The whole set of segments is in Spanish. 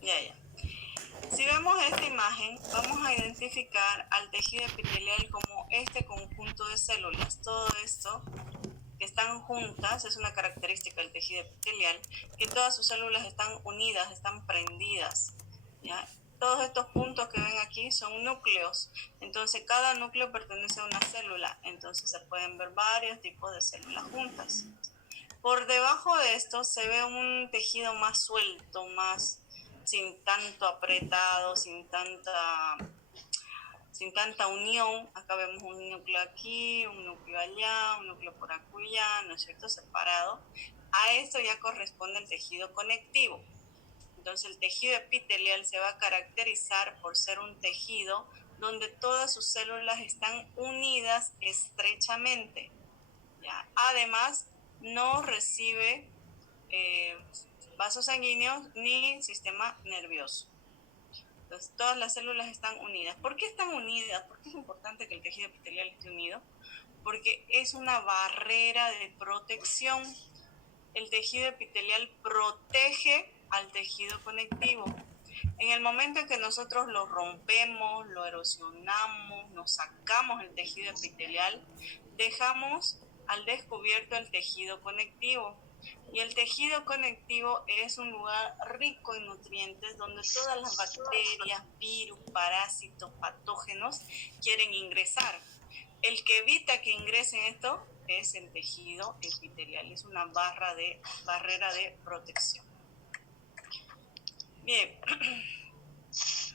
Ya. Si vemos esta imagen, vamos a identificar al tejido epitelial como este conjunto de células. Todo esto que están juntas es una característica del tejido epitelial, que todas sus células están unidas, están prendidas, ¿ya? Todos estos puntos que ven aquí son núcleos, entonces cada núcleo pertenece a una célula, entonces se pueden ver varios tipos de células juntas. Por debajo de esto se ve un tejido más suelto, más sin tanto apretado, sin tanta unión. Acá vemos un núcleo aquí, un núcleo allá, un núcleo por acullá, ¿no es cierto?, separado. A esto ya corresponde el tejido conectivo. Entonces el tejido epitelial se va a caracterizar por ser un tejido donde todas sus células están unidas estrechamente, ¿ya? Además, no recibe vasos sanguíneos ni sistema nervioso. Entonces, todas las células están unidas. ¿Por qué están unidas? ¿Por qué es importante que el tejido epitelial esté unido? Porque es una barrera de protección. El tejido epitelial protege al tejido conectivo. En el momento en que nosotros lo rompemos, lo erosionamos, nos sacamos el tejido epitelial, dejamos al descubierto el tejido conectivo. Y el tejido conectivo es un lugar rico en nutrientes donde todas las bacterias, virus, parásitos, patógenos quieren ingresar. El que evita que ingresen esto es el tejido epitelial, es una barrera de protección. Bien,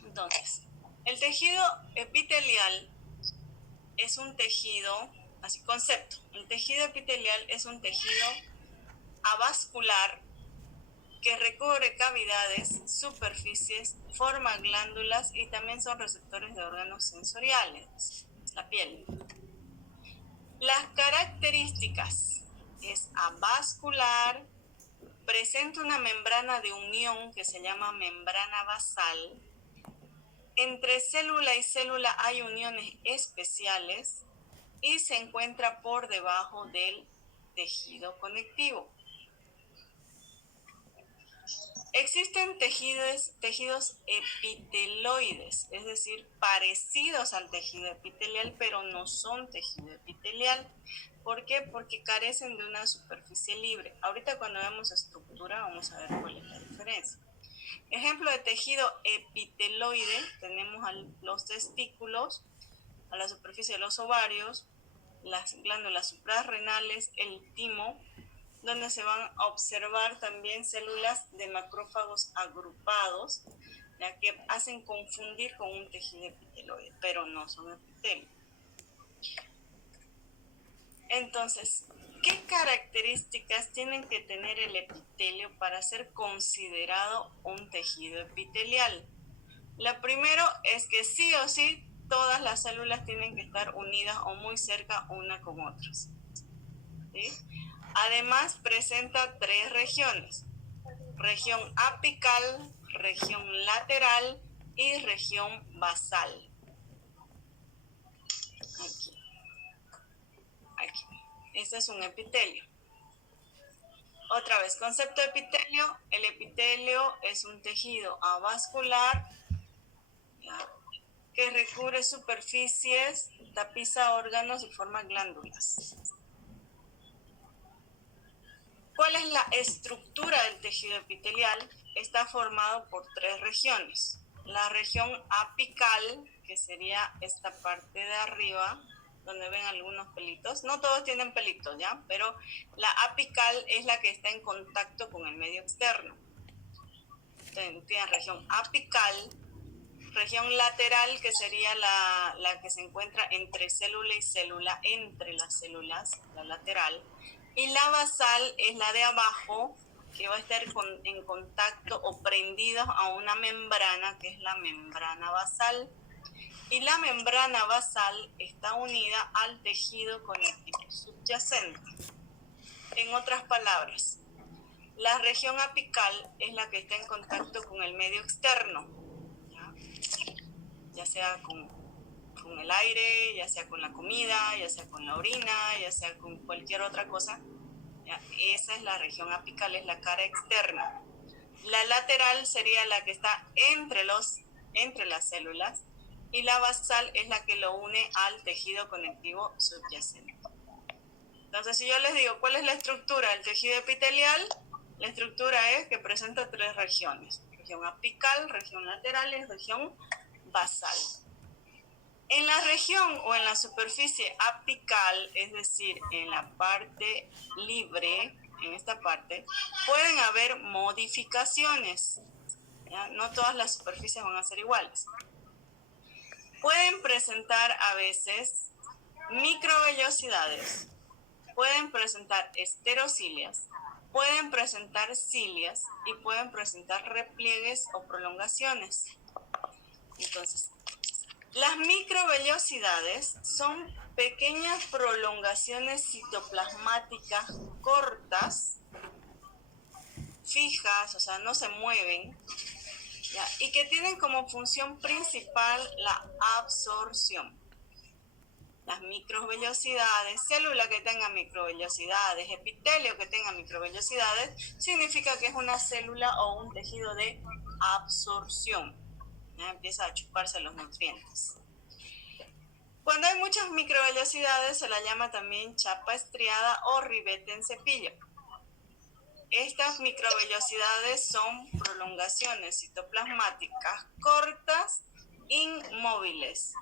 entonces, el tejido epitelial es un tejido, así concepto, el tejido epitelial es un tejido avascular que recubre cavidades, superficies, forma glándulas y también son receptores de órganos sensoriales, la piel. Las características es avascular, presenta una membrana de unión que se llama membrana basal. Entre célula y célula hay uniones especiales y se encuentra por debajo del tejido conectivo. Existen tejidos epiteloides, es decir, parecidos al tejido epitelial, pero no son tejido epitelial. ¿Por qué? Porque carecen de una superficie libre. Ahorita cuando vemos estructura vamos a ver cuál es la diferencia. Ejemplo de tejido epiteloide, tenemos los testículos, a la superficie de los ovarios, las glándulas suprarrenales, el timo, donde se van a observar también células de macrófagos agrupados, ya que hacen confundir con un tejido epiteloide, pero no son epitelio. Entonces, ¿qué características tienen que tener el epitelio para ser considerado un tejido epitelial? La primero es que sí o sí todas las células tienen que estar unidas o muy cerca una con otras, ¿sí? Además presenta 3 regiones: región apical, región lateral y región basal. Aquí. Este es un epitelio. Otra vez, concepto de epitelio. El epitelio es un tejido avascular, ¿ya?, que recubre superficies, tapiza órganos y forma glándulas. ¿Cuál es la estructura del tejido epitelial? Está formado por 3 regiones. La región apical, que sería esta parte de arriba, donde ven algunos pelitos. No todos tienen pelitos, ¿ya? Pero la apical es la que está en contacto con el medio externo. Tiene región apical, región lateral, que sería la que se encuentra entre célula y célula, entre las células, la lateral. Y la basal es la de abajo, que va a estar en contacto o prendidos a una membrana, que es la membrana basal. Y la membrana basal está unida al tejido conectivo subyacente. En otras palabras, la región apical es la que está en contacto con el medio externo, ya sea con el aire, ya sea con la comida, ya sea con la orina, ya sea con cualquier otra cosa. ¿Ya? Esa es la región apical, es la cara externa. La lateral sería la que está entre las células y la basal es la que lo une al tejido conectivo subyacente. Entonces, si yo les digo, ¿cuál es la estructura del tejido epitelial? La estructura es que presenta 3 regiones. Región apical, región lateral y región basal. En la región o en la superficie apical, es decir, en la parte libre, en esta parte, pueden haber modificaciones. ¿Ya? No todas las superficies van a ser iguales. Pueden presentar a veces microvellosidades, pueden presentar esterocilias, pueden presentar cilias y pueden presentar repliegues o prolongaciones. Entonces, las microvellosidades son pequeñas prolongaciones citoplasmáticas cortas, fijas, o sea, no se mueven, ¿ya? Y que tienen como función principal la absorción. Las microvellosidades, célula que tenga microvellosidades, epitelio que tenga microvellosidades, significa que es una célula o un tejido de absorción. ¿Ya? Empieza a chuparse los nutrientes. Cuando hay muchas microvellosidades se la llama también chapa estriada o ribete en cepillo. Estas microvellosidades son prolongaciones citoplasmáticas cortas, inmóviles.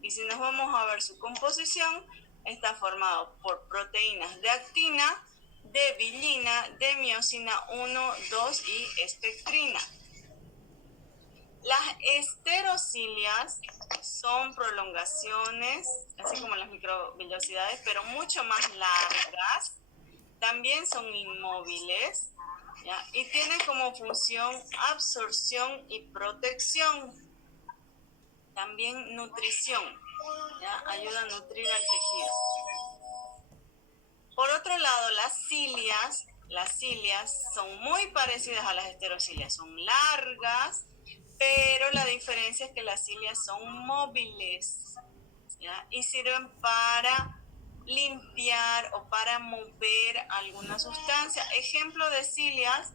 Y si nos vamos a ver su composición, está formado por proteínas de actina, de vilina, de miosina 1, 2 y espectrina. Las esterocilias son prolongaciones, así como las microvellosidades, pero mucho más largas. También son inmóviles, ¿ya? Y tienen como función absorción y protección. También nutrición, ¿ya? Ayuda a nutrir al tejido. Por otro lado, las cilias son muy parecidas a las esterocilias, son largas, pero la diferencia es que las cilias son móviles, ¿ya? Y sirven para limpiar o para mover alguna sustancia. Ejemplo de cilias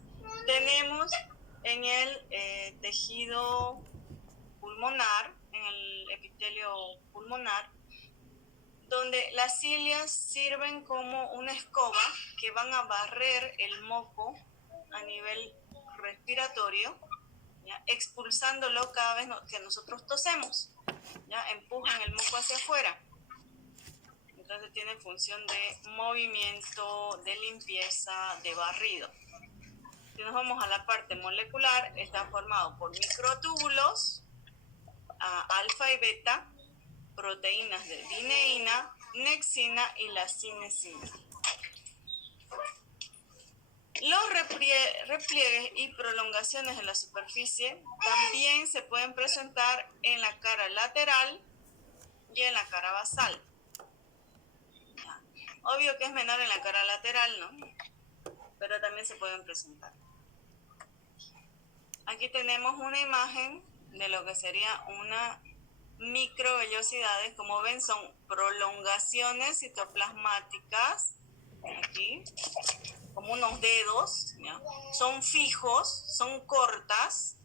tenemos en el tejido pulmonar, en el epitelio pulmonar, donde las cilias sirven como una escoba que van a barrer el moco a nivel respiratorio, ¿ya? Expulsándolo cada vez que nosotros tosemos, ¿ya? Empujan el moco hacia afuera. Entonces tiene función de movimiento, de limpieza, de barrido. Si nos vamos a la parte molecular, está formado por microtúbulos, alfa y beta, proteínas de dineína, nexina y la cinesina. Los repliegues y prolongaciones de la superficie también se pueden presentar en la cara lateral y en la cara basal. Obvio que es menor en la cara lateral, ¿no? Pero también se pueden presentar. Aquí tenemos una imagen de lo que sería una microvellosidades. Como ven, son prolongaciones citoplasmáticas, aquí, como unos dedos, ¿ya? Son fijos, son cortas,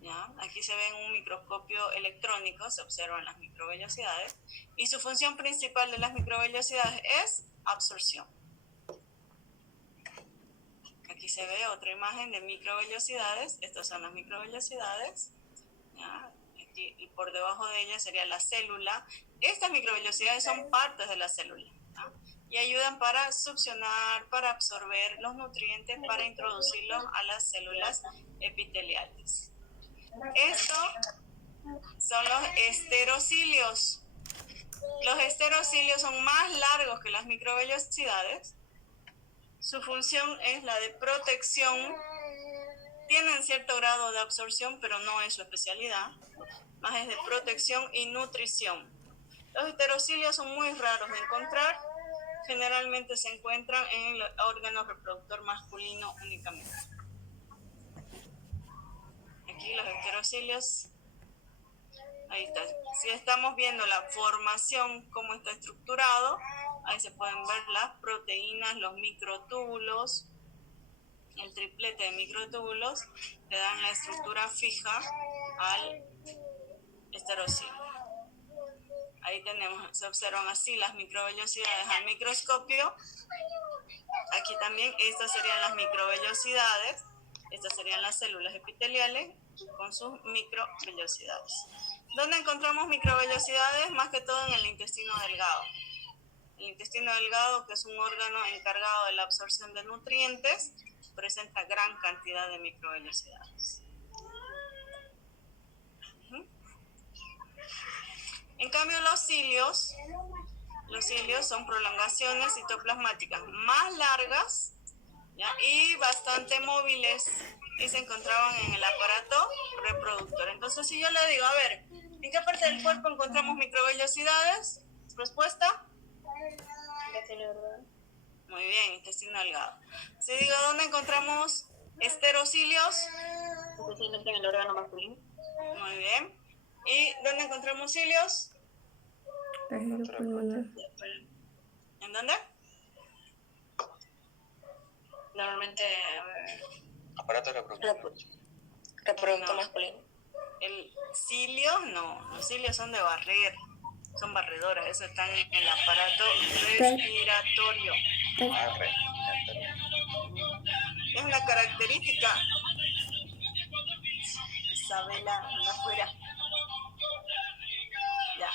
¿ya? Aquí se ve en un microscopio electrónico, se observan las microvellosidades, y su función principal de las microvellosidades es absorción. Aquí se ve otra imagen de microvellosidades. Estas son las microvellosidades, ¿ya? Y por debajo de ellas sería la célula. Estas microvellosidades son partes de la célula, ¿no? Y ayudan para succionar, para absorber los nutrientes, para introducirlos a las células epiteliales. Estos son los esterocilios. Los esterocilios son más largos que las microvellosidades. Su función es la de protección. Tienen cierto grado de absorción, pero no es su especialidad. Más es de protección y nutrición. Los esterocilios son muy raros de encontrar. Generalmente se encuentran en el órgano reproductor masculino únicamente. Aquí los esterocilios. Ahí está. Si estamos viendo la formación, cómo está estructurado, ahí se pueden ver las proteínas, los microtúbulos. el triplete de microtúbulos le dan la estructura fija al esterocilio. Ahí tenemos, se observan así las microvellosidades al microscopio. Aquí también estas serían las microvellosidades, estas serían las células epiteliales con sus microvellosidades. ¿Dónde encontramos microvellosidades? Más que todo en el intestino delgado. El intestino delgado, que es un órgano encargado de la absorción de nutrientes, presenta gran cantidad de microvellosidades. En cambio, los cilios son prolongaciones citoplasmáticas más largas, ¿ya? Y bastante móviles, y se encontraban en el aparato reproductor. Entonces, si yo le digo, a ver, ¿en qué parte del cuerpo encontramos microvellosidades? Respuesta. Muy bien, intestino delgado. Si digo, ¿dónde encontramos esterocilios? Especialmente en el órgano masculino. Muy bien. ¿Y dónde encontramos cilios? Tejido pulmonar. ¿En dónde? Normalmente Aparato reproductor. reproductor No. masculino. El cilio, no. Los cilios son de barrer. Son barredoras. Eso están en el aparato respiratorio. Es una característica. Isabela, anda afuera. Ya.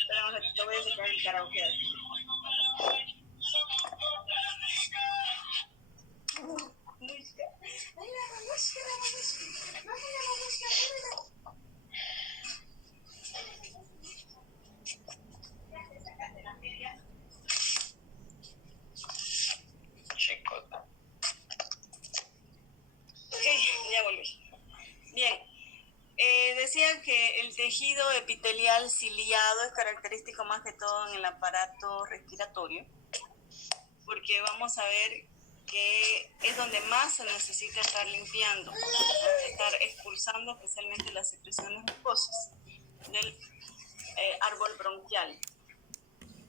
Espera un ratito, voy a sacar el karaoke. Chicota. Ok, ya volví. Bien. Decía que el tejido epitelial ciliado es característico más que todo en el aparato respiratorio, porque vamos a ver que es donde más se necesita estar limpiando, estar expulsando especialmente las secreciones mucosas del árbol bronquial.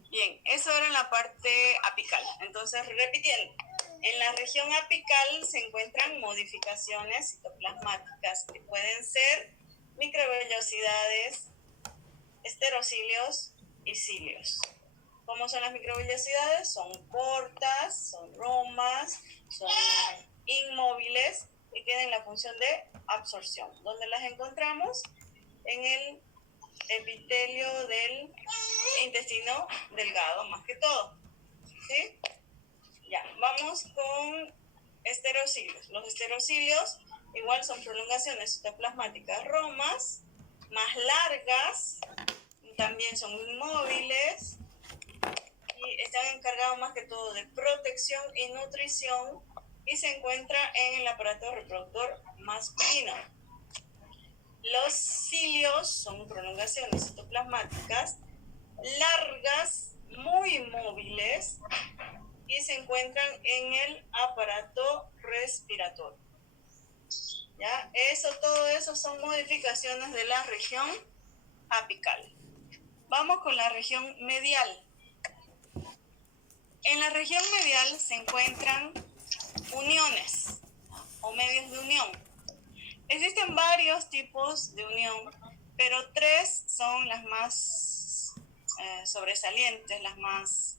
Bien, eso era en la parte apical. Entonces, repitiendo, en la región apical se encuentran modificaciones citoplasmáticas que pueden ser microvellosidades, esterocilios y cilios. ¿Cómo son las microvellosidades? Son cortas, son romas, son inmóviles y tienen la función de absorción. ¿Dónde las encontramos? En el epitelio del intestino delgado, más que todo. ¿Sí? Ya, vamos con esterocilios. Los esterocilios igual son prolongaciones citoplasmáticas romas, más largas, también son inmóviles y están encargados más que todo de protección y nutrición y se encuentra en el aparato reproductor masculino. Los cilios son prolongaciones citoplasmáticas largas, muy móviles y se encuentran en el aparato respiratorio. ¿Ya? Todo eso son modificaciones de la región apical. Vamos con la región medial. En la región medial se encuentran uniones o medios de unión. Existen varios tipos de unión, pero tres son las más sobresalientes, las más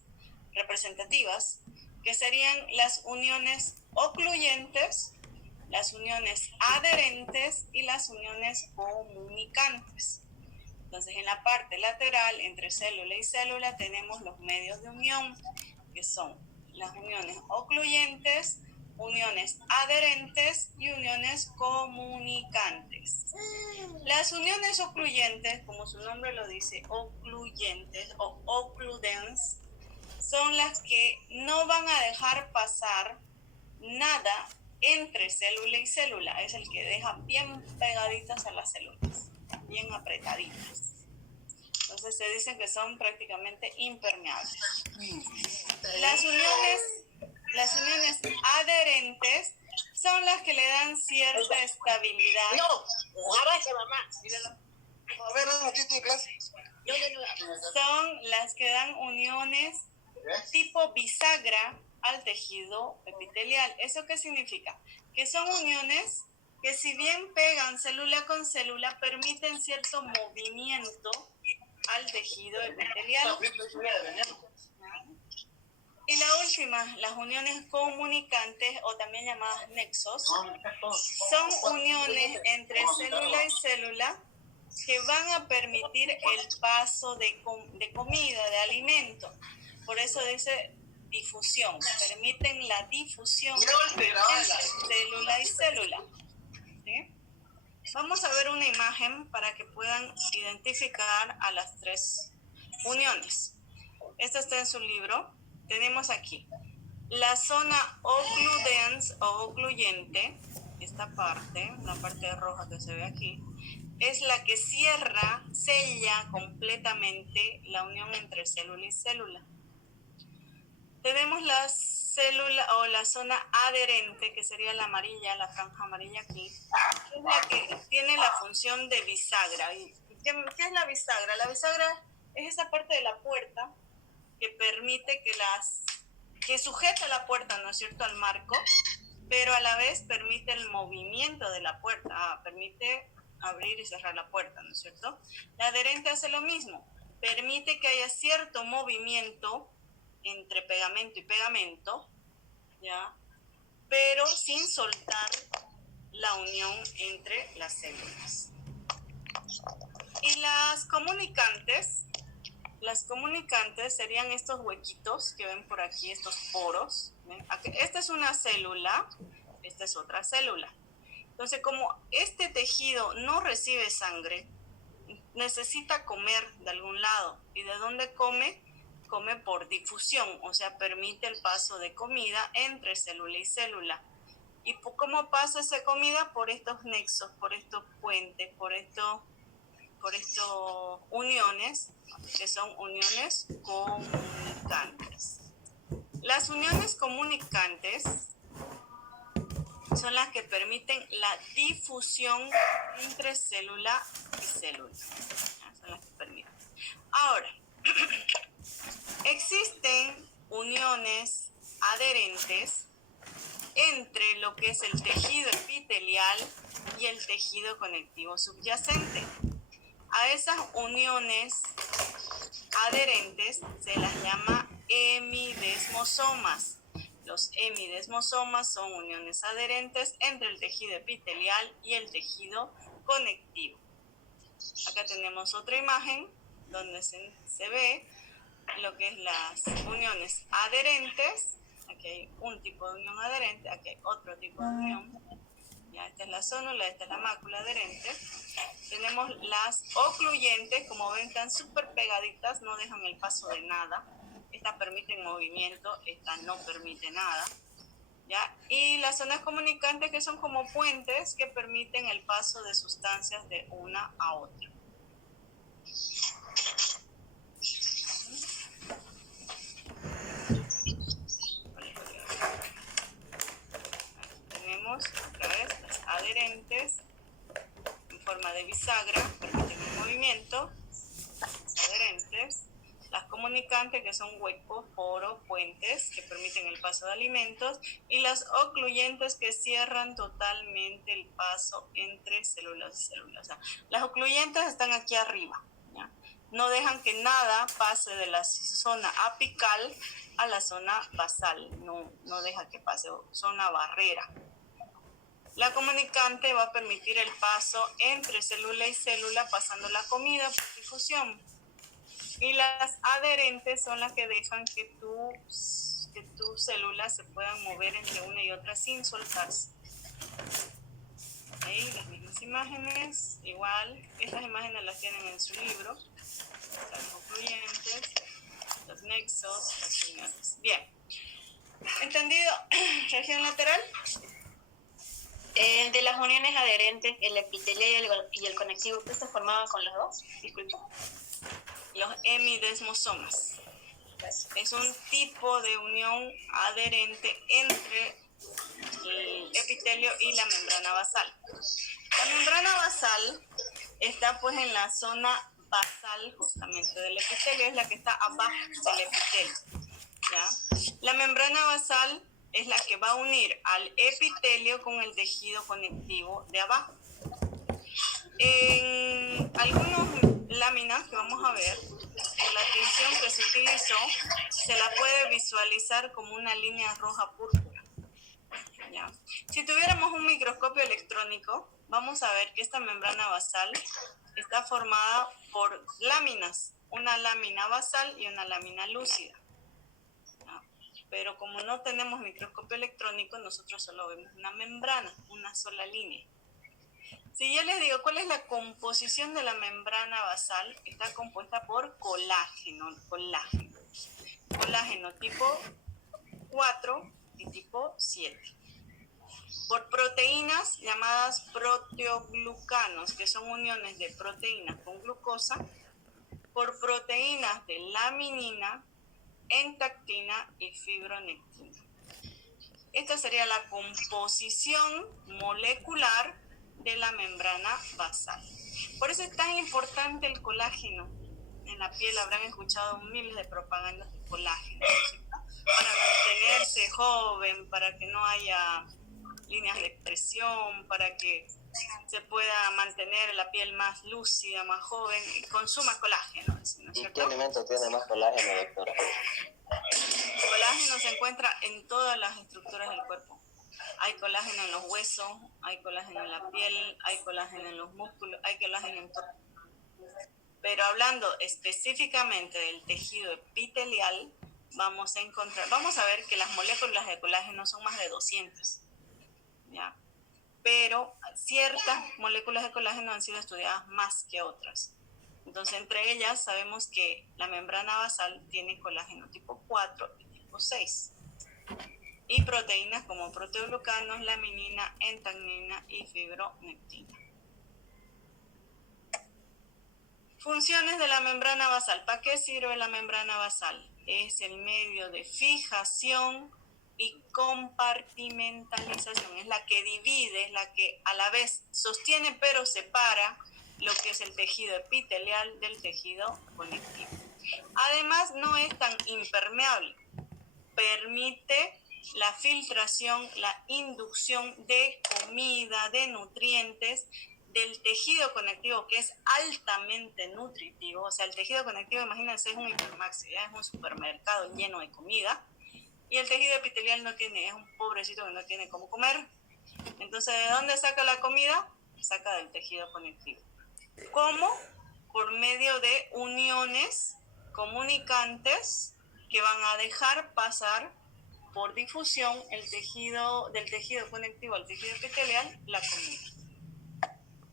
representativas, que serían las uniones ocluyentes, las uniones adherentes y las uniones comunicantes. Entonces, en la parte lateral, entre célula y célula, tenemos los medios de unión, que son las uniones ocluyentes, uniones adherentes y uniones comunicantes. Las uniones ocluyentes, como su nombre lo dice, ocluyentes o occludens, son las que no van a dejar pasar nada entre célula y célula. Es el que deja bien pegaditas a las células, bien apretaditas. Entonces se dicen que son prácticamente impermeables. Las uniones adherentes son las que le dan cierta estabilidad. No, abajo, mamá. A ver, no, ¿qué tiene clase? Son las que dan uniones tipo bisagra al tejido epitelial. ¿Eso qué significa? Que son uniones que si bien pegan célula con célula, permiten cierto movimiento al tejido epitelial. Y la última, las uniones comunicantes o también llamadas nexos, son uniones entre célula y célula que van a permitir el paso de comida, de alimento. Por eso dice difusión, permiten la difusión entre célula y célula. ¿Sí? Vamos a ver una imagen para que puedan identificar a las tres uniones. Esta está en su libro. Tenemos aquí la zona ocludens o ocluyente, esta parte, la parte roja que se ve aquí, es la que sella completamente la unión entre célula y célula. Tenemos la célula o la zona adherente, que sería la amarilla, la franja amarilla aquí, que es la que tiene la función de bisagra. ¿Qué es la bisagra? La bisagra es esa parte de la puerta que permite que sujeta la puerta, ¿no es cierto?, al marco, pero a la vez permite el movimiento de la puerta, permite abrir y cerrar la puerta, ¿no es cierto? La adherente hace lo mismo, permite que haya cierto movimiento entre pegamento y pegamento, ¿ya? Pero sin soltar la unión entre las células. Y las comunicantes serían estos huequitos que ven por aquí, estos poros. ¿Ven? Esta es una célula, esta es otra célula. Entonces, como este tejido no recibe sangre, necesita comer de algún lado. ¿Y de dónde come? Come por difusión, o sea, permite el paso de comida entre célula y célula. ¿Y cómo pasa esa comida? Por estos nexos, por estos puentes, por estos uniones, que son uniones comunicantes. Las uniones comunicantes son las que permiten la difusión entre célula y célula. Son las que permiten. Ahora, existen uniones adherentes entre lo que es el tejido epitelial y el tejido conectivo subyacente. A esas uniones adherentes se las llama hemidesmosomas. Los hemidesmosomas son uniones adherentes entre el tejido epitelial y el tejido conectivo. Acá tenemos otra imagen donde se ve lo que es las uniones adherentes. Aquí hay un tipo de unión adherente, aquí hay otro tipo de unión. Ya, esta es la zónula, esta es la mácula adherente. Tenemos las ocluyentes, como ven, están súper pegaditas, no dejan el paso de nada. Estas permiten movimiento, esta no permite nada. ¿Ya? Y las zonas comunicantes, que son como puentes que permiten el paso de sustancias de una a otra. Tenemos otra vez las adherentes en forma de bisagra, permiten el movimiento, las adherentes, las comunicantes, que son huecos, poros, puentes, que permiten el paso de alimentos, y las ocluyentes, que cierran totalmente el paso entre células y células. O sea, las ocluyentes están aquí arriba, ¿ya? No dejan que nada pase de la zona apical a la zona basal, no deja que pase, zona barrera. La comunicante va a permitir el paso entre célula y célula, pasando la comida por difusión. Y las adherentes son las que dejan que tus células se puedan mover entre una y otra sin soltarse. Ahí las mismas imágenes, igual, estas imágenes las tienen en su libro. Los ocluyentes, los nexos, las uniones. Bien. ¿Entendido? ¿Región lateral? De las uniones adherentes, el epitelial y el conectivo, ¿qué se formaba con los dos? Disculpa. Los hemidesmosomas. Es un tipo de unión adherente entre el epitelio y la membrana basal. La membrana basal está pues en la zona basal justamente del epitelio, es la que está abajo del epitelio. ¿ya? La membrana basal es la que va a unir al epitelio con el tejido conectivo de abajo. En algunas láminas que vamos a ver, por la tensión que se utilizó, se la puede visualizar como una línea roja púrpura. ¿Ya? Si tuviéramos un microscopio electrónico, vamos a ver que esta membrana basal está formada por láminas, una lámina basal y una lámina lúcida. ¿Ya? Pero como no tenemos microscopio electrónico, nosotros solo vemos una membrana, una sola línea. Si yo les digo cuál es la composición de la membrana basal, está compuesta por colágeno tipo 4 y tipo 7. Por proteínas llamadas proteoglucanos, que son uniones de proteínas con glucosa, por proteínas de laminina, entactina y fibronectina. Esta sería la composición molecular de la membrana basal. Por eso es tan importante el colágeno. En la piel habrán escuchado miles de propagandas de colágeno, ¿cierto? Para mantenerse joven, para que no haya líneas de expresión, para que se pueda mantener la piel más lúcida, más joven, y consuma colágeno, ¿no es cierto? ¿Y qué elemento tiene más colágeno, doctora? El colágeno se encuentra en todas las estructuras del cuerpo. Hay colágeno en los huesos, hay colágeno en la piel, hay colágeno en los músculos, hay colágeno en todo. Pero hablando específicamente del tejido epitelial, vamos a ver que las moléculas de colágeno son más de 200, ¿ya? Pero ciertas moléculas de colágeno han sido estudiadas más que otras. Entonces, entre ellas sabemos que la membrana basal tiene colágeno tipo 4 y tipo 6. Y proteínas como proteoglucanos, laminina, entactina y fibronectina. Funciones de la membrana basal. ¿Para qué sirve la membrana basal? Es el medio de fijación y compartimentalización. Es la que divide, es la que a la vez sostiene pero separa lo que es el tejido epitelial del tejido conectivo. Además, no es tan impermeable. Permite la filtración, la inducción de comida, de nutrientes del tejido conectivo, que es altamente nutritivo. O sea, el tejido conectivo, imagínense, es un hipermaxi, ¿ya? Es un supermercado lleno de comida, y el tejido epitelial no tiene, es un pobrecito que no tiene cómo comer. Entonces, ¿de dónde saca la comida? Saca del tejido conectivo. ¿Cómo? Por medio de uniones comunicantes que van a dejar pasar por difusión del tejido conectivo al tejido epitelial la comida.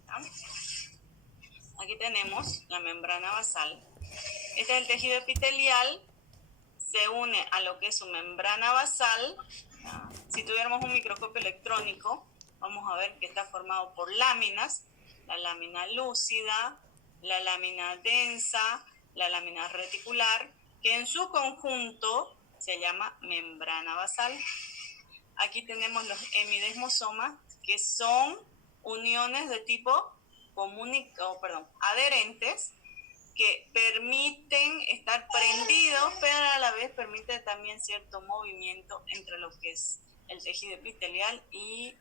¿Ya? Aquí tenemos la membrana basal. Este es el tejido epitelial, se une a lo que es su membrana basal. ¿Ya? Si tuviéramos un microscopio electrónico, vamos a ver que está formado por láminas, la lámina lúcida, la lámina densa, la lámina reticular, que en su conjunto se llama membrana basal. Aquí tenemos los hemidesmosomas, que son uniones de tipo adherentes, que permiten estar prendidos, pero a la vez permite también cierto movimiento entre lo que es el tejido epitelial y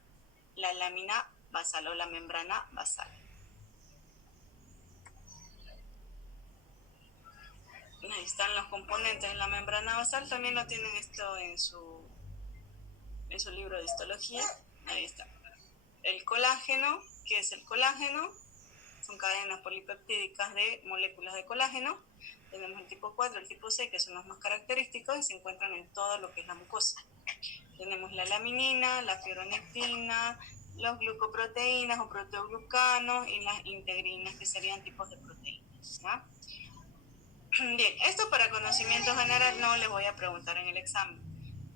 la lámina basal o la membrana basal. Ahí están los componentes de la membrana basal, también lo tienen esto en su libro de histología. Ahí está. El colágeno, ¿qué es el colágeno? Son cadenas polipeptídicas de moléculas de colágeno. Tenemos el tipo 4, el tipo 6, que son los más característicos y se encuentran en todo lo que es la mucosa. Tenemos la laminina, la fibronectina, los glucoproteínas o proteoglucanos y las integrinas, que serían tipos de proteínas, ¿ya? Bien, esto para conocimiento general no les voy a preguntar en el examen,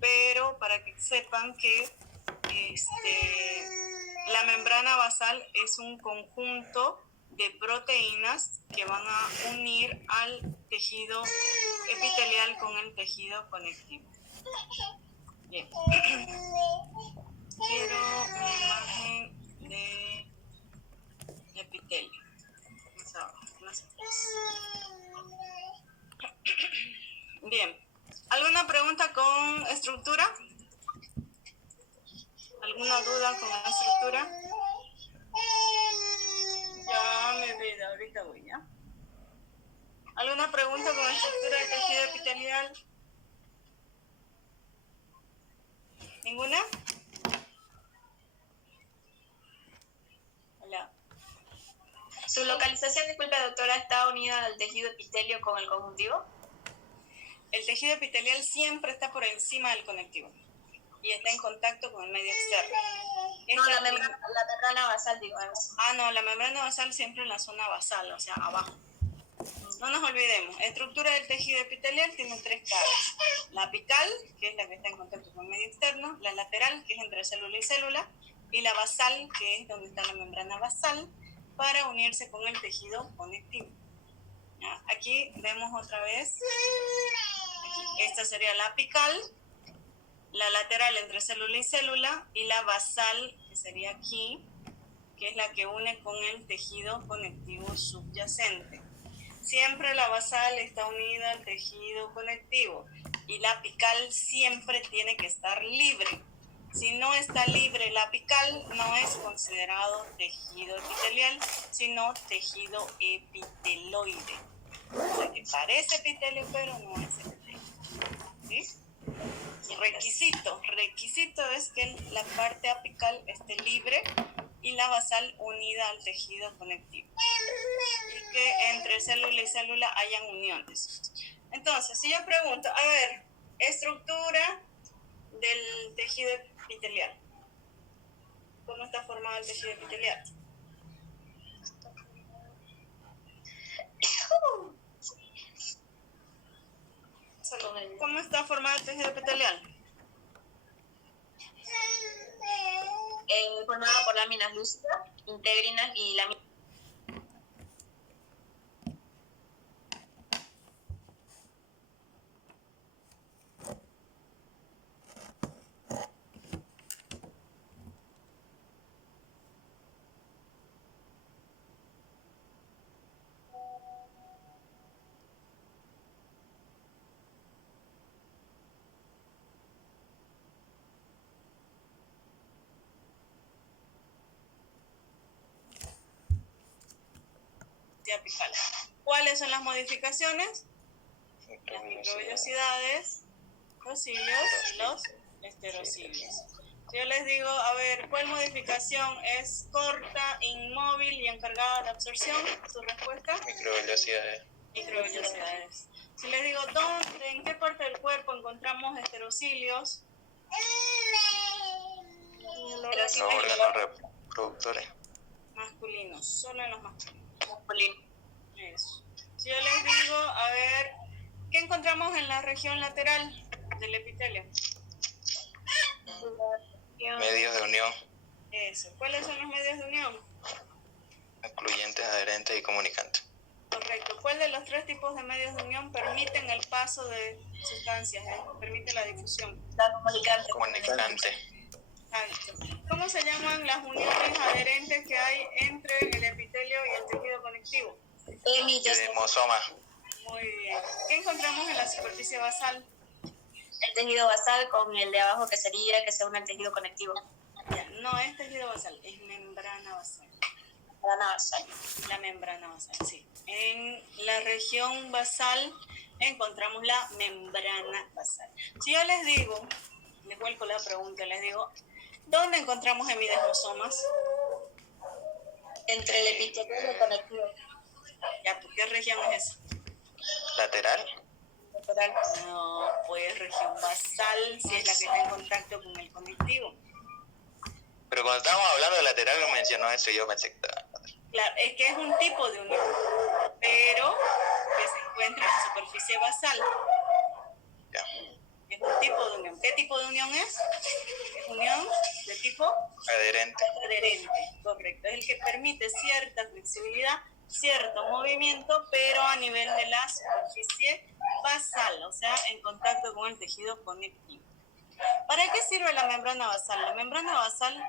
pero para que sepan que la membrana basal es un conjunto de proteínas que van a unir al tejido epitelial con el tejido conectivo. Bien. Quiero una imagen de epitelio. Bien. ¿Alguna pregunta ¿ya? ¿Alguna pregunta con la estructura del tejido epitelial? ¿Ninguna? Hola. Su localización, disculpe doctora, está unida al tejido epitelio con el conjuntivo. El tejido epitelial siempre está por encima del conectivo y está en contacto con el medio externo. No, la membrana basal, digo. No, la membrana basal siempre en la zona basal, o sea, abajo. No nos olvidemos, estructura del tejido epitelial tiene 3 caras. La apical, que es la que está en contacto con el medio externo, la lateral, que es entre célula y célula, y la basal, que es donde está la membrana basal, para unirse con el tejido conectivo. ¿Ya? Aquí vemos otra vez, esta sería la apical, la lateral entre célula y célula, y la basal, que sería aquí, que es la que une con el tejido conectivo subyacente. Siempre la basal está unida al tejido conectivo y la apical siempre tiene que estar libre. Si no está libre la apical, no es considerado tejido epitelial, sino tejido epiteloide. O sea que parece epitelio, pero no es epitelio. ¿Sí? Requisito es que la parte apical esté libre y la basal unida al tejido conectivo. Y que entre célula y célula hayan uniones. Entonces, si yo pregunto, a ver, estructura del tejido epitelial. ¿Cómo está formado el tejido epitelial? ¿Cómo está formado el tejido epitelial? Formada por láminas lúcidas, integrinas y láminas. Apical. ¿Cuáles son las modificaciones? Las microvellosidades, los cilios y los esterocilios. Si yo les digo, a ver, ¿cuál modificación es corta, inmóvil y encargada de absorción? ¿Su respuesta? Microvellosidades. Microvellosidades. Si les digo, ¿en qué parte del cuerpo encontramos esterocilios? Los órganos reproductores. Masculinos, solo en los masculinos. Eso. Si yo les digo, a ver, ¿qué encontramos en la región lateral del epitelio? Medios de unión. Eso. ¿Cuáles son los medios de unión? Excluyentes, adherentes y comunicantes. Correcto. ¿Cuál de los 3 tipos de medios de unión permiten el paso de sustancias? Permite la difusión. La comunicante. Comunicante. Exacto. ¿Cómo se llaman las uniones adherentes que hay entre el epitelio y el tejido conectivo? Edemosoma. Muy bien. ¿Qué encontramos en la superficie basal? El tejido basal con el de abajo que sería que se une al tejido conectivo. Ya, no es tejido basal, es membrana basal. Membrana basal. La membrana basal, sí. En la región basal encontramos la membrana basal. Si yo les digo, les vuelco la pregunta, les digo, ¿dónde encontramos hemidesmosomas? Entre el epitelio y el conectivo. Ya, ¿por qué región es esa? Lateral. Lateral. No, pues región basal, si es la que está en contacto con el conectivo. Pero cuando estábamos hablando de lateral no mencionó eso y yo pensé que estaba. Claro, es que es un tipo de unión, pero que se encuentra en la superficie basal. Ya. Es un tipo de unión. ¿Qué tipo de unión es? Es unión de tipo Adherente. adherente, correcto. Es el que permite cierta flexibilidad, cierto movimiento, pero a nivel de la superficie basal, o sea, en contacto con el tejido conectivo. ¿Para qué sirve la membrana basal? La membrana basal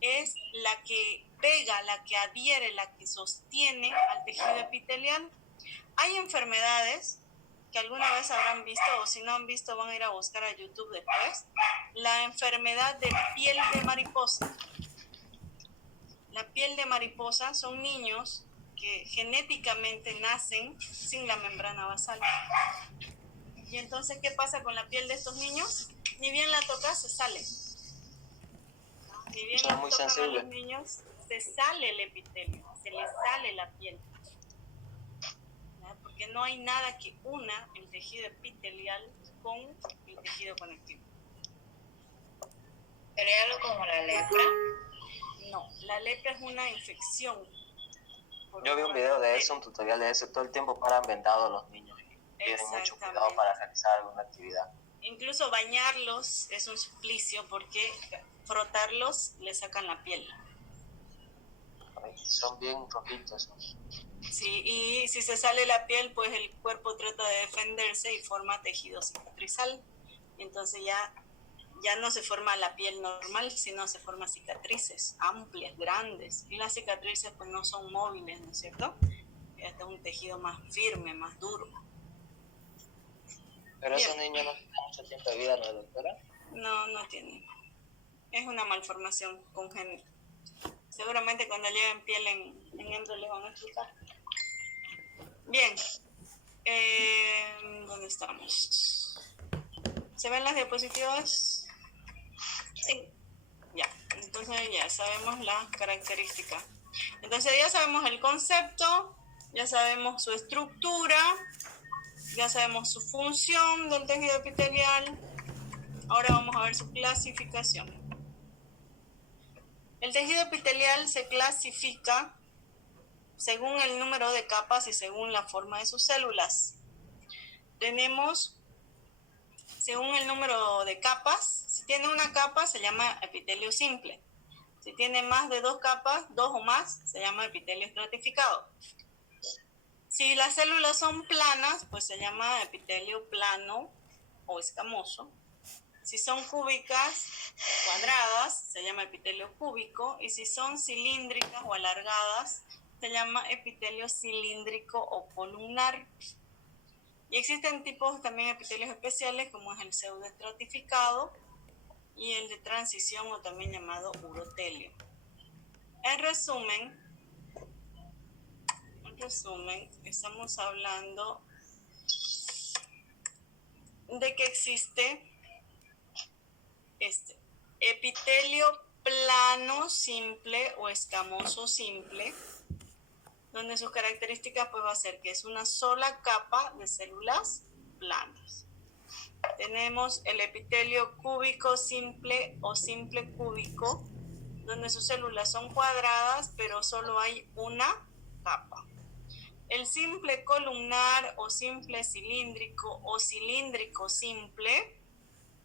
es la que pega, la que adhiere, la que sostiene al tejido epitelial. Hay enfermedades que alguna vez habrán visto, o si no han visto van a ir a buscar a YouTube después, la enfermedad de piel de mariposa. La piel de mariposa son niños porque genéticamente nacen sin la membrana basal. Y entonces, ¿qué pasa con la piel de estos niños? Ni bien la tocas, se sale. Ni bien Son los muy tocan a sensibles. los niños, se sale el epitelio, se les sale la piel. ¿Ya? Porque no hay nada que una el tejido epitelial con el tejido conectivo. Sería algo como la lepra. No, la lepra es una infección. Yo vi un video de eso, un tutorial de eso. Todo el tiempo paran vendados a los niños y tienen mucho cuidado para realizar alguna actividad. Incluso bañarlos es un suplicio porque frotarlos le sacan la piel. Son bien rojitos. Sí, y si se sale la piel, pues el cuerpo trata de defenderse y forma tejido cicatrizal. Entonces ya no se forma la piel normal, sino se forman cicatrices amplias, grandes. Y las cicatrices pues no son móviles, ¿no es cierto? Este es un tejido más firme, más duro. Pero Bien. esos niños no tienen mucho tiempo de vida, ¿no, doctora? No tienen. Es una malformación congénita. Seguramente cuando lleven piel en hembra les van a explicar. Bien. ¿Dónde estamos? ¿Se ven las diapositivas? Sí. Ya. Entonces ya sabemos las características. Entonces ya sabemos el concepto, ya sabemos su estructura, ya sabemos su función del tejido epitelial. Ahora vamos a ver su clasificación. El tejido epitelial se clasifica según el número de capas y según la forma de sus células. Tenemos, según el número de capas, si tiene una capa se llama epitelio simple. Si tiene más de 2 capas, 2 o más, se llama epitelio estratificado. Si las células son planas, pues se llama epitelio plano o escamoso. Si son cúbicas, cuadradas, se llama epitelio cúbico. Y si son cilíndricas o alargadas, se llama epitelio cilíndrico o columnar. Y existen tipos también epitelios especiales, como es el pseudoestratificado y el de transición, o también llamado urotelio. En resumen, estamos hablando de que existe epitelio plano simple o escamoso simple, donde sus características pues va a ser que es una sola capa de células planas. Tenemos el epitelio cúbico simple o simple cúbico, donde sus células son cuadradas, pero solo hay una capa. El simple columnar o simple cilíndrico o cilíndrico simple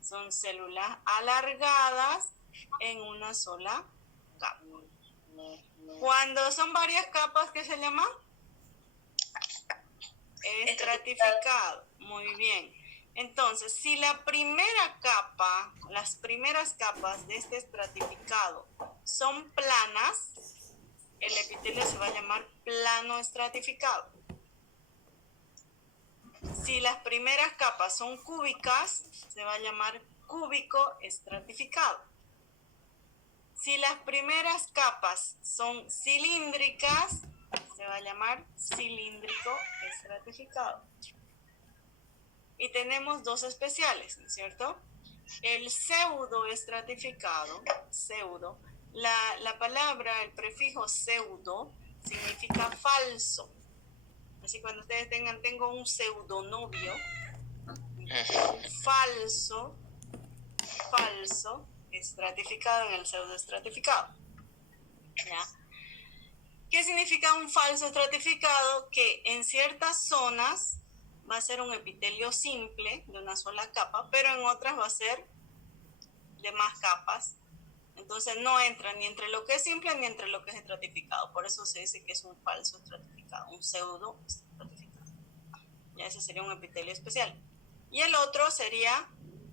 son células alargadas en una sola capa. Cuando son varias capas, ¿qué se llama? Estratificado. Muy bien. Entonces, si la primera capa, las primeras capas de este estratificado son planas, el epitelio se va a llamar plano estratificado. Si las primeras capas son cúbicas, se va a llamar cúbico estratificado. Si las primeras capas son cilíndricas, se va a llamar cilíndrico estratificado. Y tenemos dos especiales, ¿no es cierto? El pseudoestratificado, pseudo, la palabra, el prefijo pseudo, significa falso. Así cuando ustedes tengo un pseudonovio, falso, estratificado en el pseudoestratificado. ¿Ya? ¿Qué significa un falso estratificado? Que en ciertas zonas va a ser un epitelio simple de una sola capa, pero en otras va a ser de más capas. Entonces no entra ni entre lo que es simple ni entre lo que es estratificado. Por eso se dice que es un falso estratificado, un pseudo estratificado. Ya ese sería un epitelio especial. Y el otro sería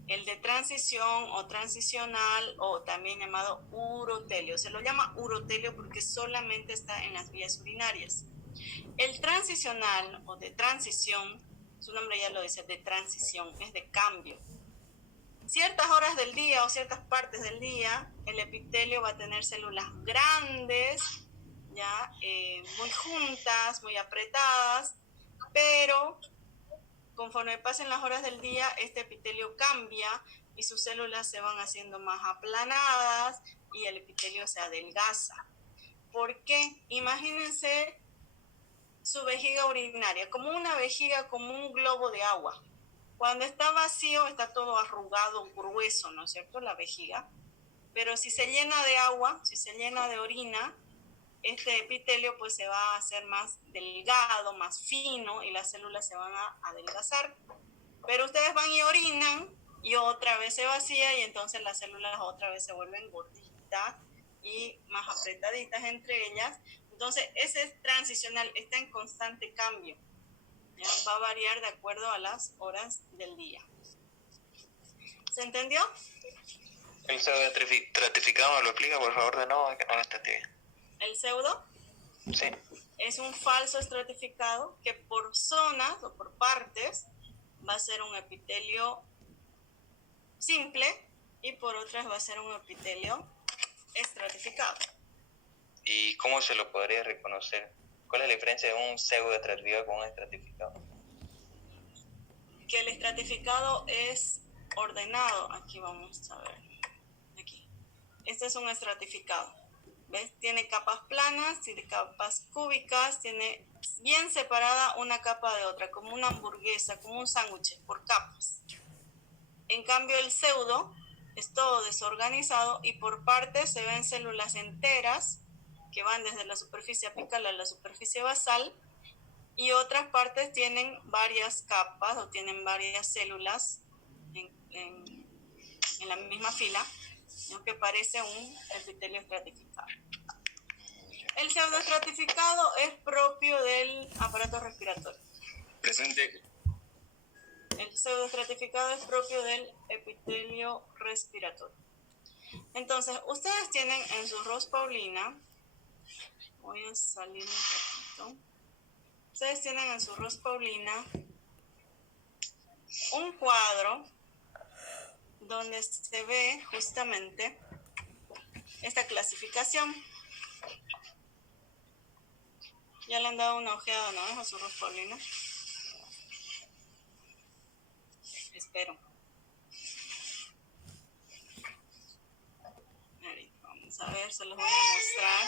el de transición o transicional, o también llamado urotelio. Se lo llama urotelio porque solamente está en las vías urinarias. El transicional o de transición, su nombre ya lo dice, de transición, es de cambio. Ciertas horas del día o ciertas partes del día, el epitelio va a tener células grandes, ya muy juntas, muy apretadas, pero conforme pasen las horas del día, este epitelio cambia y sus células se van haciendo más aplanadas y el epitelio se adelgaza. ¿Por qué? Imagínense su vejiga urinaria, como una vejiga, como un globo de agua. Cuando está vacío, está todo arrugado, grueso, ¿no es cierto? La vejiga. Pero si se llena de agua, si se llena de orina, este epitelio pues se va a hacer más delgado, más fino y las células se van a adelgazar. Pero ustedes van y orinan y otra vez se vacía y entonces las células otra vez se vuelven gorditas y más apretaditas entre ellas. Entonces ese es transicional, está en constante cambio. ¿Ya? Va a variar de acuerdo a las horas del día. ¿Se entendió? El pseudoestratificado, ¿me lo explica, por favor, de nuevo? Que no lo entendí bien. El pseudo Sí. es un falso estratificado que por zonas o por partes va a ser un epitelio simple y por otras va a ser un epitelio estratificado. ¿Y cómo se lo podría reconocer? ¿Cuál es la diferencia de un pseudoestratificado con un estratificado? Que el estratificado es ordenado. Aquí vamos a ver. Aquí. Este es un estratificado. ¿Ves? Tiene capas planas, tiene capas cúbicas, tiene bien separada una capa de otra, como una hamburguesa, como un sándwich, por capas. En cambio, el pseudo es todo desorganizado y por partes se ven células enteras que van desde la superficie apical a la superficie basal y otras partes tienen varias capas o tienen varias células en la misma fila, ¿no? Que parece un epitelio estratificado. El pseudoestratificado es propio del aparato respiratorio. Presente. El pseudoestratificado es propio del epitelio respiratorio. Entonces, ustedes tienen en su Ros Paulina, voy a salir un ratito, ustedes tienen en su Ros Paulina un cuadro donde se ve justamente esta clasificación. Ya le han dado una ojeada, ¿no? A su Ros Paulina. Espero. Vamos a ver, se los voy a mostrar.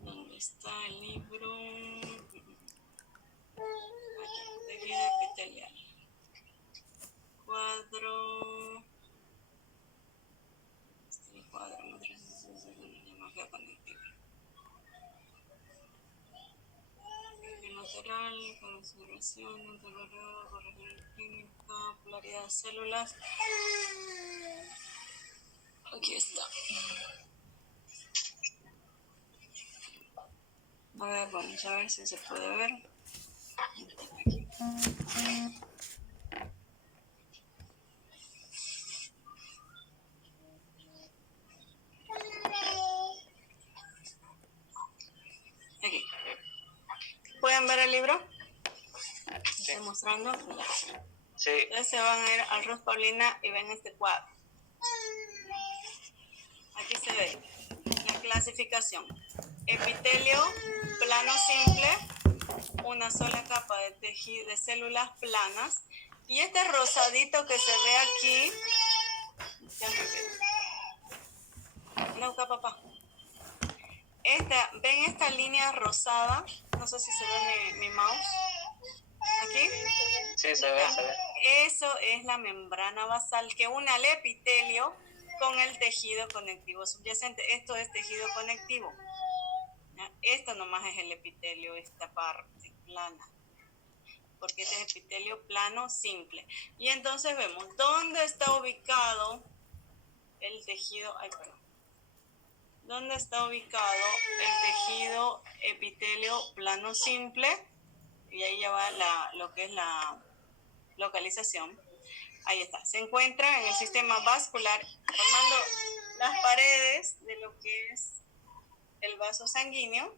¿Dónde está el libro? Aquí, tejido epitelial. Cuadro. Este es el cuadro. Imagen conectiva. Lateral, consideración, interior, corrección clínica, polaridad de células. Aquí está. A ver, vamos a ver si se puede ver. Aquí. Aquí. ¿Pueden ver el libro? Estoy mostrando. Sí. Entonces se van a ir al Ros Paulina y ven este cuadro. Aquí se ve la clasificación. Epitelio plano simple, una sola capa de tejido de células planas. Y este rosadito que se ve aquí, papá. ¿Ven esta línea rosada? No sé si se ve mi mouse. ¿Aquí? Sí, se ve, se ve. Eso es la membrana basal que une al epitelio con el tejido conectivo subyacente. Esto es tejido conectivo. ¿Ya? Esto nomás es el epitelio, esta parte plana. Porque este es epitelio plano simple. Y entonces vemos dónde está ubicado el tejido. Ay, perdón. ¿Dónde está ubicado el tejido epitelio plano simple? Y ahí ya va lo que es la localización. Ahí está. Se encuentra en el sistema vascular, formando las paredes de lo que es el vaso sanguíneo.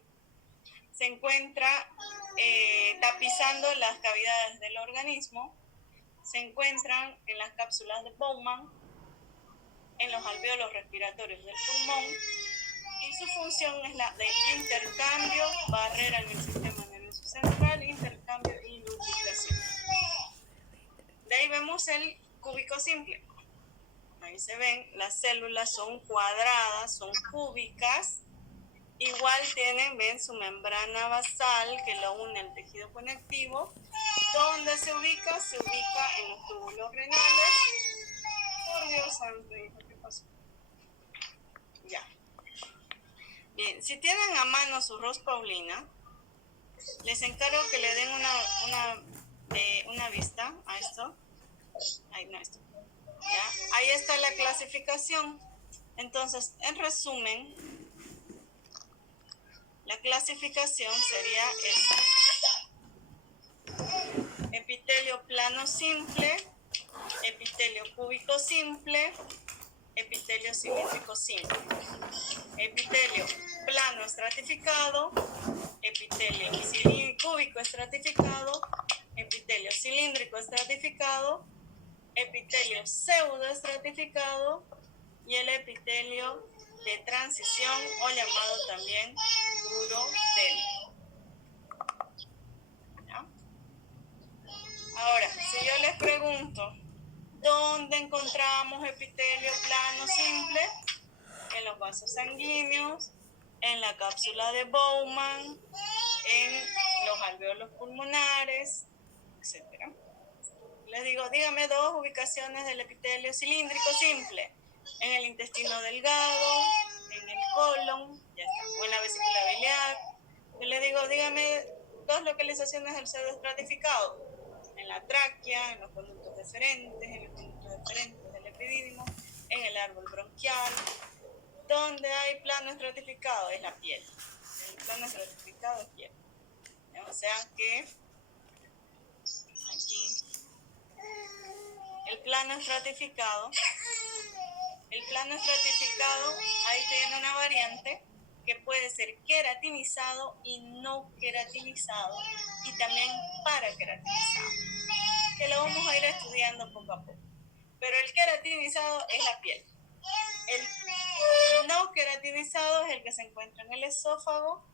Se encuentra tapizando las cavidades del organismo. Se encuentran en las cápsulas de Bowman, en los alvéolos respiratorios del pulmón y su función es la de intercambio, barrera en el sistema nervioso central, intercambio y lubricación. De ahí vemos el cúbico simple. Ahí se ven, las células son cuadradas, son cúbicas. Igual tienen, ven, su membrana basal que lo une al tejido conectivo. ¿Dónde se ubica? Se ubica en los túbulos renales. Por Dios santo, hijo, ¿qué pasó? Ya. Bien, si tienen a mano su Ros Paulina, les encargo que le den una vista a esto. Ahí, no, esto. ¿Ya? Ahí está la clasificación. Entonces, en resumen, la clasificación sería esta. Epitelio plano simple, epitelio cúbico simple, epitelio cilíndrico simple. Epitelio plano estratificado, epitelio cúbico estratificado, epitelio cilíndrico estratificado, epitelio pseudoestratificado y el epitelio de transición o llamado también urotelio. ¿Ya? Ahora, si yo les pregunto, ¿dónde encontramos epitelio plano simple? En los vasos sanguíneos, en la cápsula de Bowman, en los alvéolos pulmonares, etc. Les digo, dígame dos ubicaciones del epitelio cilíndrico simple. En el intestino delgado, en el colon, ya está, o en la vesícula biliar. Yo le digo, dígame dos localizaciones del pseudoestratificado. En la tráquea, en los conductos deferentes, en los conductos deferentes del epidídimo, en el árbol bronquial. ¿Dónde hay plano estratificado? Es la piel. El plano estratificado es piel. O sea que aquí el plano estratificado, ahí tiene una variante que puede ser queratinizado y no queratinizado y también paraqueratinizado, que lo vamos a ir estudiando poco a poco. Pero el queratinizado es la piel. El no queratinizado es el que se encuentra en el esófago,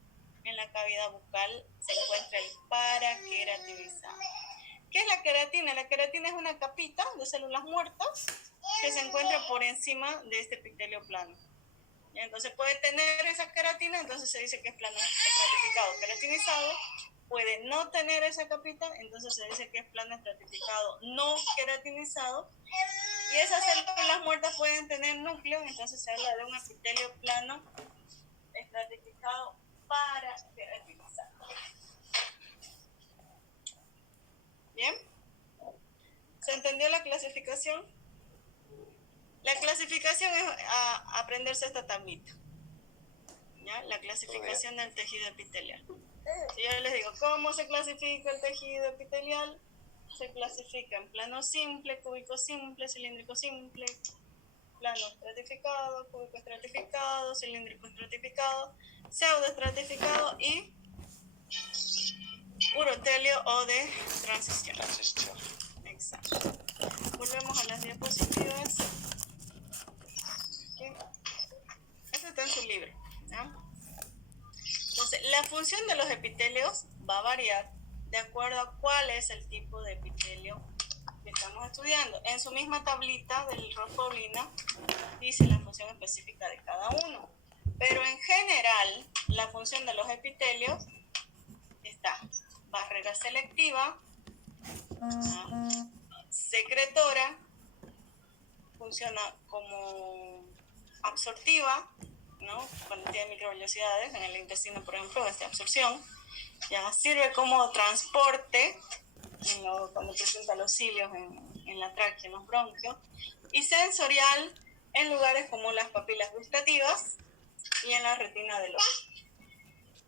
en la cavidad bucal se encuentra el paraqueratinizado. ¿Qué es la queratina? La queratina es una capita de células muertas que se encuentra por encima de este epitelio plano. ¿Y entonces puede tener esa queratina, entonces se dice que es plano estratificado queratinizado. Puede no tener esa capita, entonces se dice que es plano estratificado no queratinizado. Y esas células muertas pueden tener núcleo, entonces se habla de un epitelio plano estratificado paraqueratinizado. ¿Bien? ¿Se entendió la clasificación? La clasificación es aprenderse esta tablita. ¿Ya? La clasificación del tejido epitelial. Si yo les digo, ¿cómo se clasifica el tejido epitelial? Se clasifica en plano simple, cúbico simple, cilíndrico simple, plano estratificado, cúbico estratificado, cilíndrico estratificado, pseudoestratificado y urotelio o de transición. Exacto. Volvemos a las diapositivas. ¿Okay? Esto está en su libro, ¿no? Entonces, la función de los epitelios va a variar de acuerdo a cuál es el tipo de epitelio que estamos estudiando. En su misma tablita del Ros Paulina dice la función específica de cada uno. Pero en general, la función de los epitelios está barrera selectiva, secretora, funciona como absortiva, ¿no? Cuando tiene microvellosidades en el intestino, por ejemplo, esta absorción, ya sirve como transporte cuando presenta los cilios en la tráquea, en los bronquios, y sensorial en lugares como las papilas gustativas y en la retina del ojo.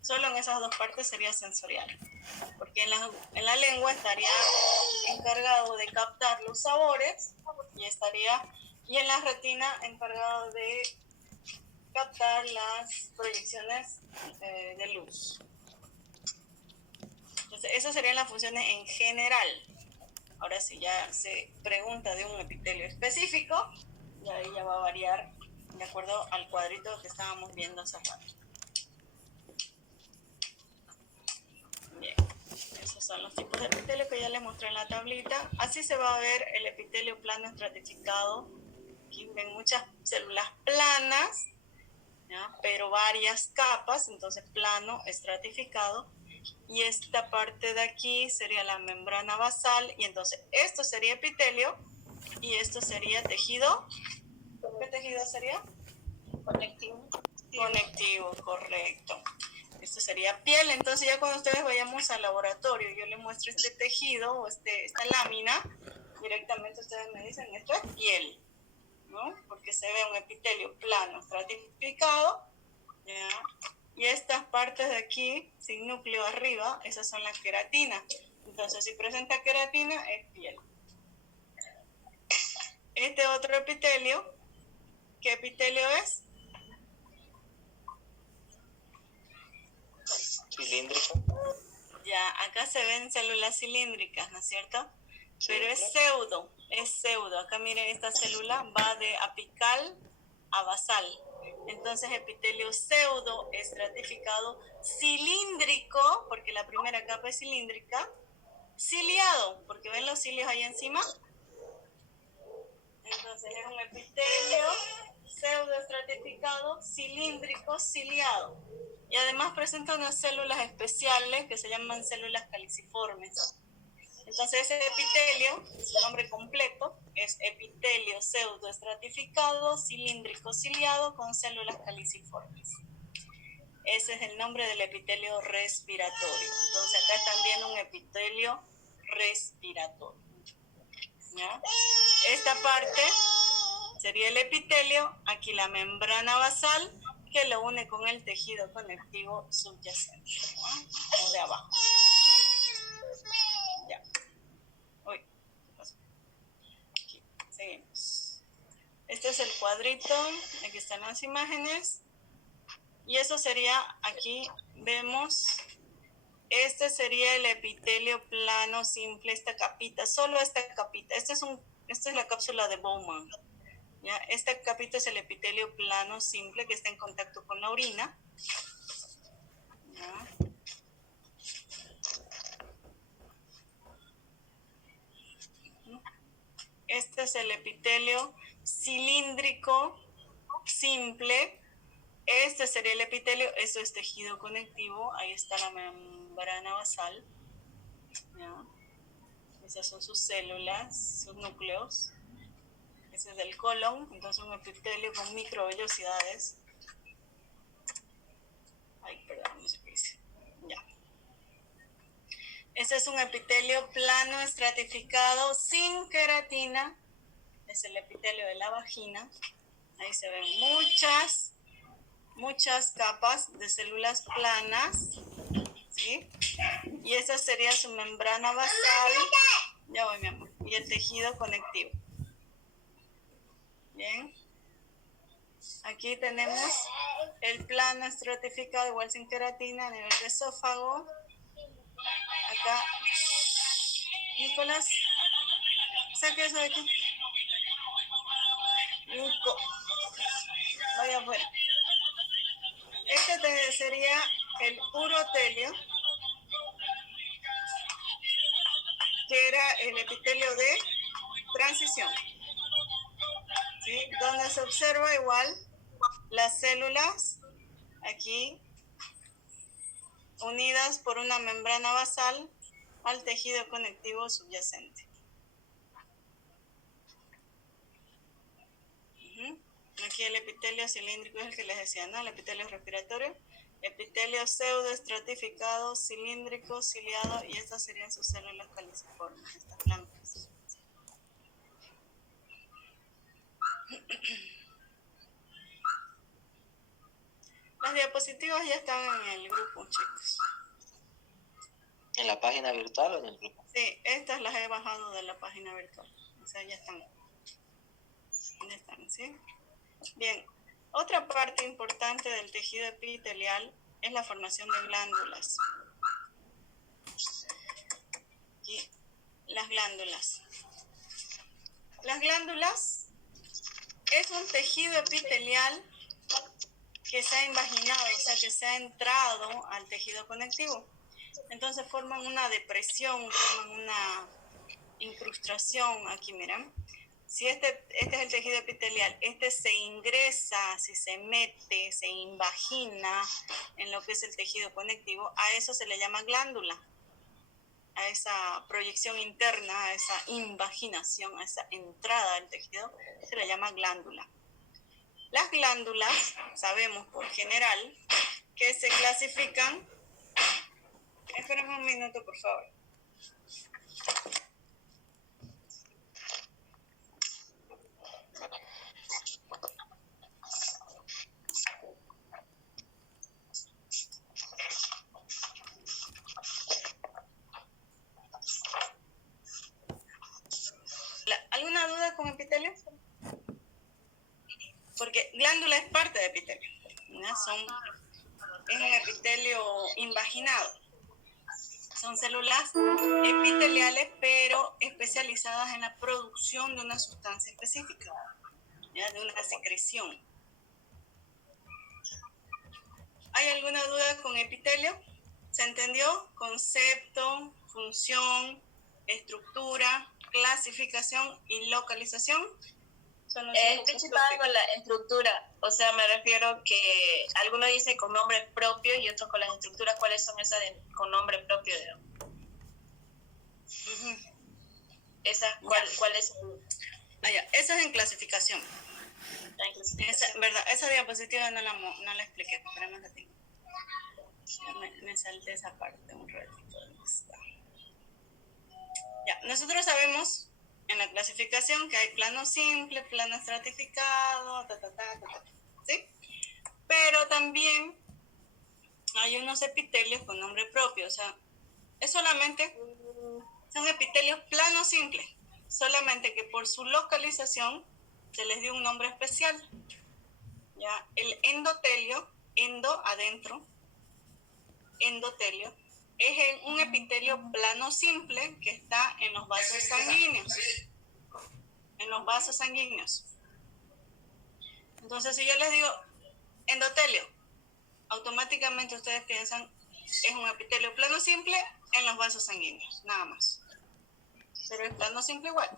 Solo en esas dos partes sería sensorial, porque en la lengua estaría encargado de captar los sabores y en la retina encargado de captar las proyecciones de luz. Entonces, esas serían las funciones en general. Ahora, si ya se pregunta de un epitelio específico, y ahí ya va a variar de acuerdo al cuadrito que estábamos viendo hace rato. Bien, esos son los tipos de epitelio que ya les mostré en la tablita. Así se va a ver el epitelio plano estratificado. Aquí ven muchas células planas, ¿ya? Pero varias capas, entonces plano estratificado. Y esta parte de aquí sería la membrana basal, y entonces esto sería epitelio y esto sería tejido. ¿Qué tejido sería? Conectivo. Conectivo, correcto. Esto sería piel. Entonces ya cuando ustedes vayamos al laboratorio, yo les muestro este tejido o esta lámina, directamente ustedes me dicen, esto es piel, ¿no? Porque se ve un epitelio plano estratificado, ¿ya? Y estas partes de aquí, sin núcleo arriba, esas son las queratinas. Entonces, si presenta queratina, es piel. Este otro epitelio, ¿qué epitelio es? Cilíndrico. Ya, acá se ven células cilíndricas, ¿no es cierto? Sí, Pero es pseudo. Acá miren, esta célula va de apical a basal. Entonces, epitelio pseudo estratificado, cilíndrico, porque la primera capa es cilíndrica, ciliado, porque ven los cilios ahí encima. Entonces, es un epitelio pseudo estratificado, cilíndrico, ciliado. Y además presenta unas células especiales que se llaman células caliciformes. Entonces ese epitelio, su nombre completo, es epitelio pseudoestratificado, cilíndrico ciliado con células caliciformes. Ese es el nombre del epitelio respiratorio. Entonces acá están viendo un epitelio respiratorio. ¿Ya? Esta parte sería el epitelio, aquí la membrana basal, que lo une con el tejido conectivo subyacente, ¿no? O de abajo. Ya. Uy, ¿qué pasó? Aquí, seguimos. Este es el cuadrito, aquí están las imágenes. Y eso sería, aquí vemos, este sería el epitelio plano simple, esta capita, solo esta capita. Esta es la cápsula de Bowman. ¿Ya? Esta capita es el epitelio plano simple que está en contacto con la orina. ¿Ya? Este es el epitelio cilíndrico simple. Este sería el epitelio, esto es tejido conectivo, ahí está la membrana basal. ¿Ya? Esas son sus células, sus núcleos. Ese es del colon, entonces un epitelio con microvellosidades. Ay, perdón, no sé qué dice. Ya. Este es un epitelio plano estratificado sin queratina. Es el epitelio de la vagina. Ahí se ven muchas capas de células planas, ¿sí? Y esa sería su membrana basal. Ya voy, mi amor. Y el tejido conectivo. Bien. Aquí tenemos el plano estratificado igual sin queratina a nivel de esófago. Acá. Nicolás, saque eso de aquí. Nico. Vaya afuera. Este sería el urotelio, que era el epitelio de transición, ¿sí? Donde se observa igual las células aquí unidas por una membrana basal al tejido conectivo subyacente. Aquí el epitelio cilíndrico es el que les decía, ¿no? El epitelio respiratorio, epitelio pseudoestratificado, cilíndrico, ciliado, y estas serían sus células caliciformes, estas blancas. Las diapositivas ya están en el grupo, chicos. ¿En la página virtual o en el grupo? Sí, estas las he bajado de la página virtual. O sea, ya están. Ya están, ¿sí? Bien, otra parte importante del tejido epitelial es la formación de glándulas. Aquí, las glándulas. Las glándulas es un tejido epitelial que se ha invaginado, o sea, que se ha entrado al tejido conectivo. Entonces forman una depresión, forman una incrustación, aquí miran. Si este es el tejido epitelial, este se ingresa, si se mete, se invagina en lo que es el tejido conectivo, a eso se le llama glándula, a esa proyección interna, a esa invaginación, a esa entrada del tejido, se le llama glándula. Las glándulas, sabemos por general, que se clasifican. Espérenme un minuto, por favor. ¿Alguna duda con epitelio? Porque glándula es parte de epitelio, ¿no? Es un epitelio invaginado. Son células epiteliales, pero especializadas en la producción de una sustancia específica, ¿ya? De una secreción. ¿Hay alguna duda con epitelio? ¿Se entendió? Concepto, función, estructura, clasificación y localización. Estoy chipando con la estructura, o sea, me refiero que algunos dicen con nombres propios y otros con las estructuras. ¿Cuáles son esas con nombre propio? ¿Cuál es? Eso es en clasificación. Esa diapositiva no la expliqué, pero no la tengo. Me salté esa parte un ratito. Ya, nosotros sabemos en la clasificación que hay plano simple, plano estratificado, ¿sí? Pero también hay unos epitelios con nombre propio, o sea, son epitelios plano simple, solamente que por su localización se les dio un nombre especial. ¿Ya? El endotelio, adentro, endotelio, es un epitelio plano simple que está en los vasos sanguíneos. En los vasos sanguíneos. Entonces, si yo les digo endotelio, automáticamente ustedes piensan es un epitelio plano simple en los vasos sanguíneos, nada más. Pero es plano simple igual.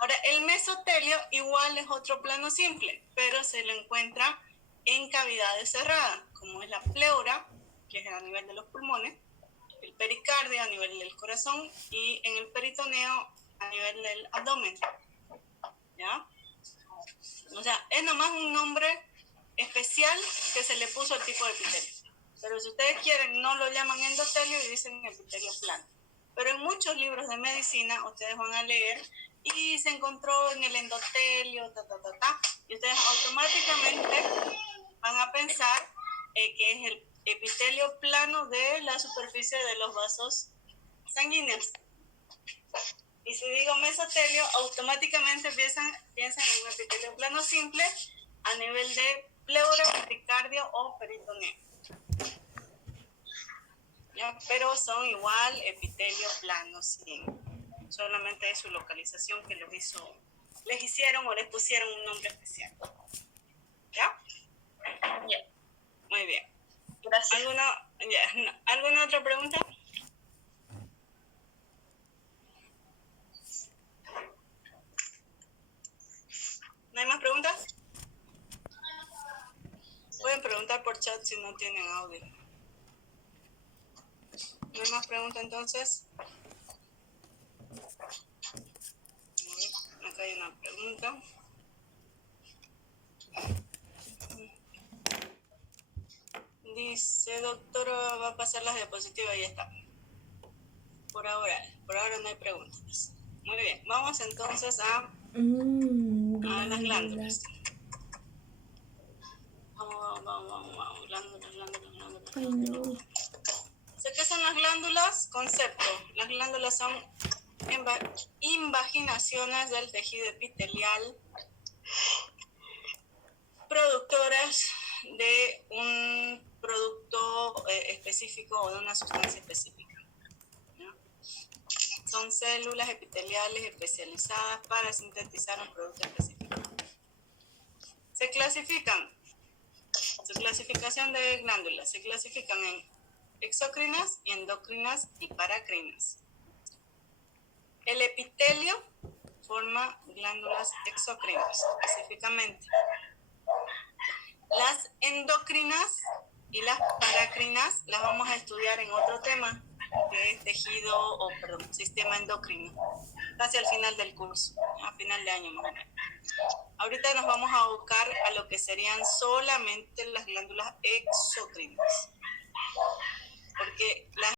Ahora, el mesotelio igual es otro plano simple, pero se lo encuentra en cavidades cerradas, como es la pleura, que es a nivel de los pulmones, el pericardio a nivel del corazón y en el peritoneo a nivel del abdomen. ¿Ya? O sea, es nomás un nombre especial que se le puso al tipo de epitelio. Pero si ustedes quieren, no lo llaman endotelio y dicen epitelio plano. Pero en muchos libros de medicina ustedes van a leer y se encontró en el endotelio, y ustedes automáticamente van a pensar que es el epitelio plano de la superficie de los vasos sanguíneos. Y si digo mesotelio, automáticamente piensan en un epitelio plano simple a nivel de pleura, pericardio o peritoneo. ¿Ya? Pero son igual epitelio plano, sí. Solamente es su localización que les hicieron o les pusieron un nombre especial. ¿Ya? Ya. Muy bien. Gracias. ¿Alguna otra pregunta? ¿No hay más preguntas? Pueden preguntar por chat si no tienen audio. ¿No hay más preguntas entonces? Acá hay una pregunta. Dice, doctora, va a pasar las diapositivas y ya está. Por ahora no hay preguntas. Muy bien, vamos entonces a las glándulas. Vamos, glándulas. Ay, no. ¿Qué son las glándulas? Concepto. Las glándulas son invaginaciones del tejido epitelial productoras de un producto específico o de una sustancia específica. ¿No? Son células epiteliales especializadas para sintetizar un producto específico. Se clasifican, su clasificación de glándulas, se clasifican en exócrinas, endocrinas y paracrinas. El epitelio forma glándulas exócrinas, específicamente. Las endocrinas y las paracrinas las vamos a estudiar en otro tema, que es sistema endocrino, casi al final del curso, a final de año más o menos. Ahorita nos vamos a abocar a lo que serían solamente las glándulas exócrinas, porque las